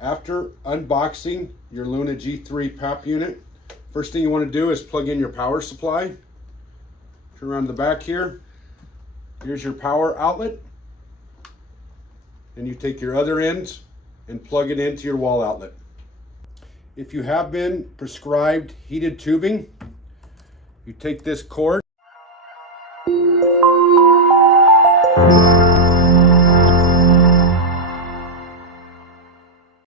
After unboxing your Luna G3 PAP unit, first thing you want to do is plug in your power supply. Turn around the back here. Here's your power outlet. And you take your other ends and plug it into your wall outlet. If you have been prescribed heated tubing, you take this cord